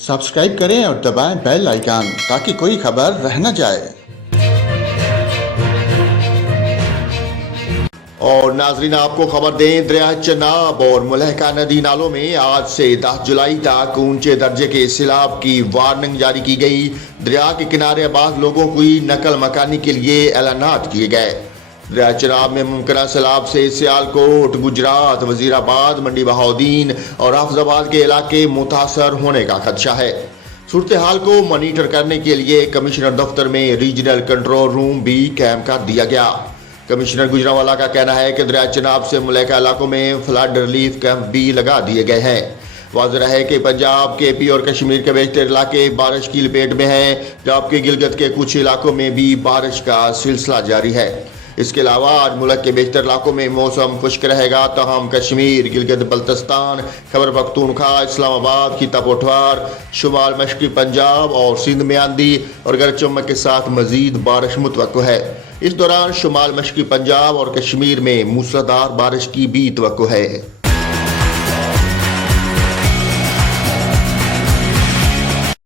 Subscribe करें और दबाएं बेल आइकन ताकि कोई खबर रह न जाए। और नाजरीन आपको खबर दें, दरिया चनाब और मुलहका नदी नालों में आज से 10 जुलाई तक ऊंचे दर्जे के सैलाब की वार्निंग जारी की गई। दरिया के किनारे आबाद लोगों की नकल मकानी के लिए ऐलानात किए गए। दरिया चनाब में मुमकिन सैलाब से सियालकोट, गुजरात, वजीराबाद, मंडी बहाउद्दीन और हाफिजाबाद के इलाके मुतासर होने का खदशा है। सूरत हाल को मॉनिटर करने के लिए कमिश्नर दफ्तर में रीजनल कंट्रोल रूम भी कायम कर दिया गया। कमिश्नर गुजरांवाला का कहना है कि दरिया चनाब से मुलहका इलाकों में फ्लड रिलीफ कैंप भी लगा दिए गए हैं। वाज़ेह है कि पंजाब, केपी और कश्मीर के बेशतर इलाके बारिश की लपेट में हैं, जबकि गिलगित के कुछ इलाकों में भी बारिश का सिलसिला जारी है। इसके अलावा आज मुल्क के बेशतर इलाकों में मौसम खुश्क रहेगा, तहम कश्मीर, गिलगित बल्तिस्तान, खैबर पख्तूनख्वा, इस्लामाबाद, खिता पठवार, शुमाल मशरक़ी पंजाब और सिंध में आंधी और गरज चमक के साथ मजीद बारिश मुतवक्को है। इस दौरान शुमाल मशरक़ी पंजाब और कश्मीर में मूसलाधार बारिश की भी तवक्को है।